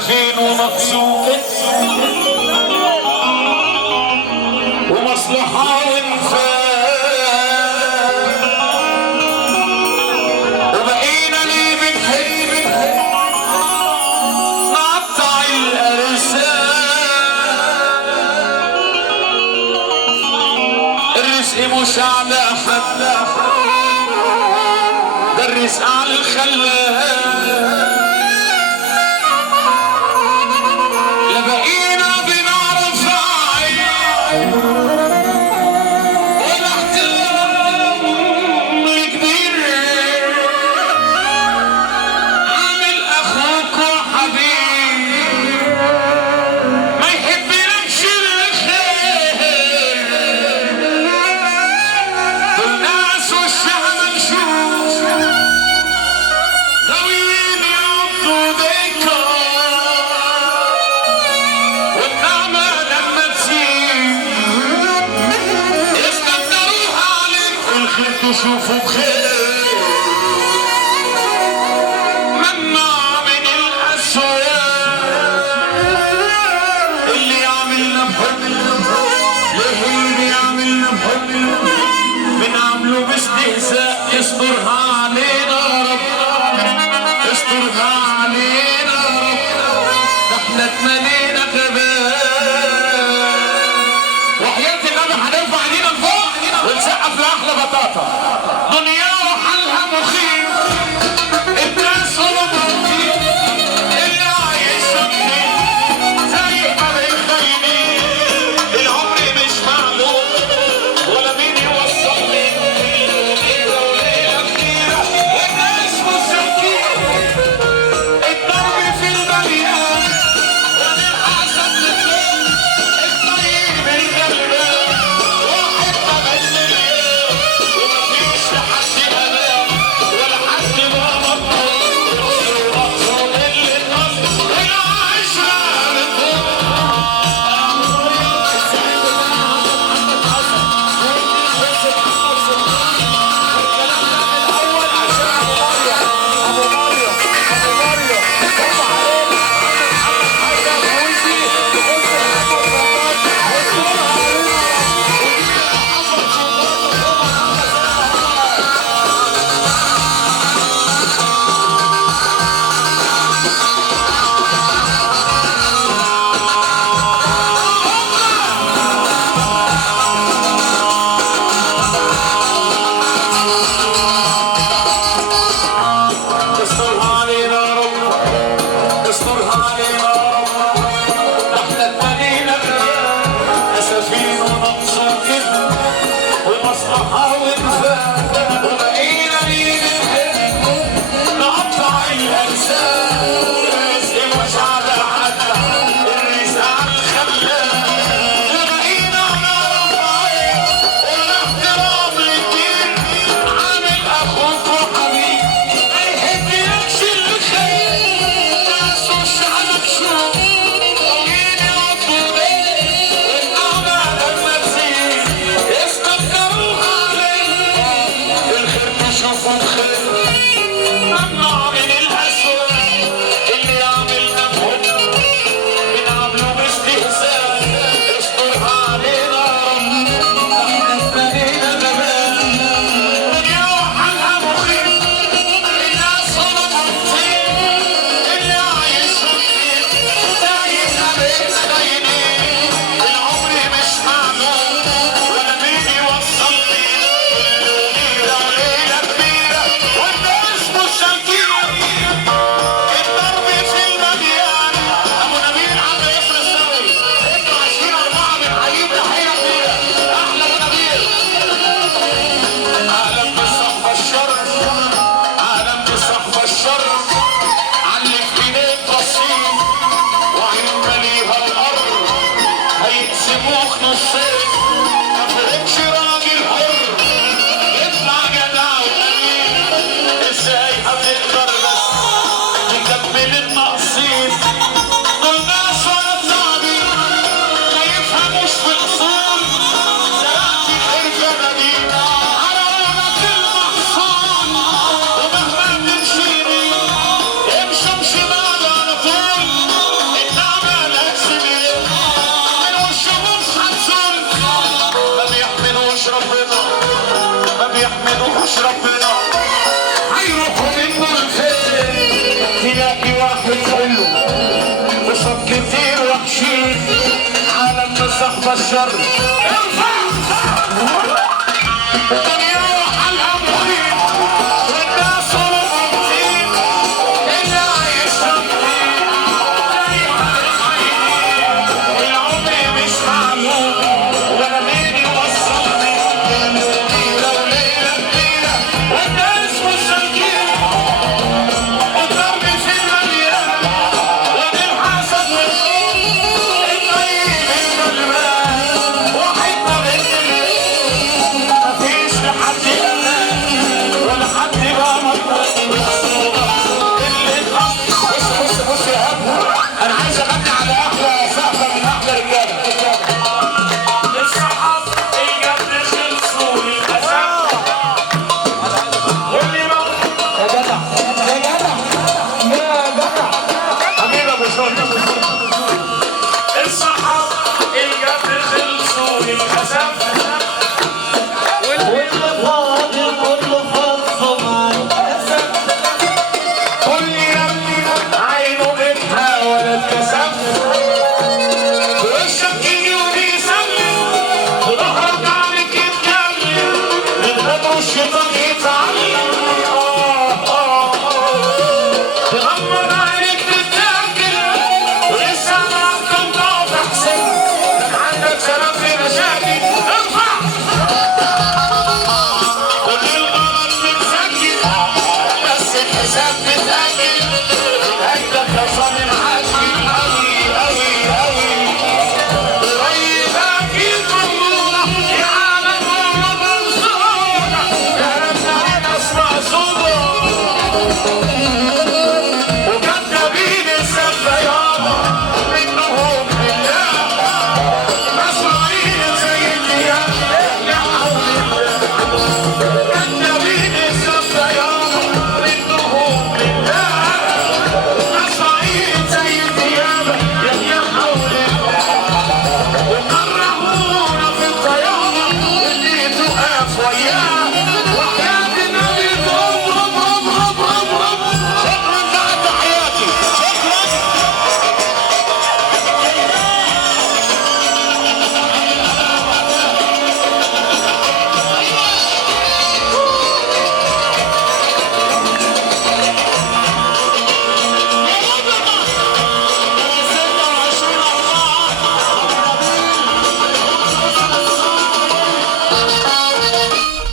اسفين ومقصود ومصلحة وانفاق وبقينا ليه بنحب نقطع الارزاق. الرزق مش على حد، ده الرزق على الخلاق. شوفوا بخير ممنوع من الأسواق. اللي يعملنا بحب ليه اللي بيعملنا بحب بنعمله باستهزاء. يسترها علينا يا رب، يسترها علينا يا رب. احنا اتمنينا غباء وحياة النبي هنرفع ايدينا لفوق ونسقف لأحلى بطاطا. دنيا وحالها مخيف، الناس غلطانين، اللي عايشة فيه زي ما بيخينين. العمر مش معلوم ولا مين يوصلني، ليلة وليلة كتيرة والناس مساكين. الضرب في المليان والحسد لفوق، الطيب الغلبان واحد ما بيننا ومفيش لحد أمان ولا حد ضرب وأقصد اللي اتنصر والعشرة استرها علينا يا رب، استرها علينا يا رب. احنا اتمنينا اسفين ونقصد ومصلحة وانفاق وبقينا ليه بنحب نقطع الارزاق. الرزق مش على حد، الرزق على الخلاق. وبقينا نعرف عين والاحترام للدين، عامل اخوك وحبيب ما يحبلكش الخير. ناس مش على كشوف طويل يقضوا ليل والنعمة لما تزيد يستكتروها عليك. الخير تشوفوا بخير ممنوع من الأسواق. اللي يعملنا بحب بنعمله باستهزاء. استرها علينا يا رب، احنا اتمنينا غباء. دنيا وحالها مخيف، الناس غلطانين، اللي عايشة فيه زي ما بيخينين. العمر مش معلوم ولا مين يوصلني، ليلة وليلة كبيرة والناس مشاركين. الضرب في المليان، أبو نبيل عم ياسر السوي 22/4 بنحييه تحية كبيرة. أحلى أبو نبيل، أهلا بالصحبة الشرف، أهلا بالصحبة الشرف. علق بينين بسيط وعين مليها الأرض هيقسموك نصين. ما فهمش راجل حر يطلع جدع وأمين. ازاي هتقدر بس تكمل الناقصين؟ دول ناس ولا صعبين ما يفهموش في الأصول. زرعت خير في مدينة على ورقة المحصول، ومهما تمشيني امشي امشي معي على طول. مش ربنا هيروحوا منه لفين؟ تلاقي واحد حلو وصف كتير وحشين عالم بصحبة الشر ارفع الدنيا وحالها مخيف والناس رفضين اللي عايش رفضين العمر مش معلوم ولا مين يوصلني ليلة وليلة كبيرة والناس مشاركين الضرب في المليان وبالحسد والطيب الملمان وحيطة بالليل مفيش لحد ولا حد بقى مطلوب اللي بص يا هبه انا عايز اغني على احلى سقفه من احلى رجاله الصحاب الجد خلصوا للاسف واللي موجود يا جدع يا جدع يا جدع حبيبي ابو شرطه الصحاب الجد خلصوا للاسف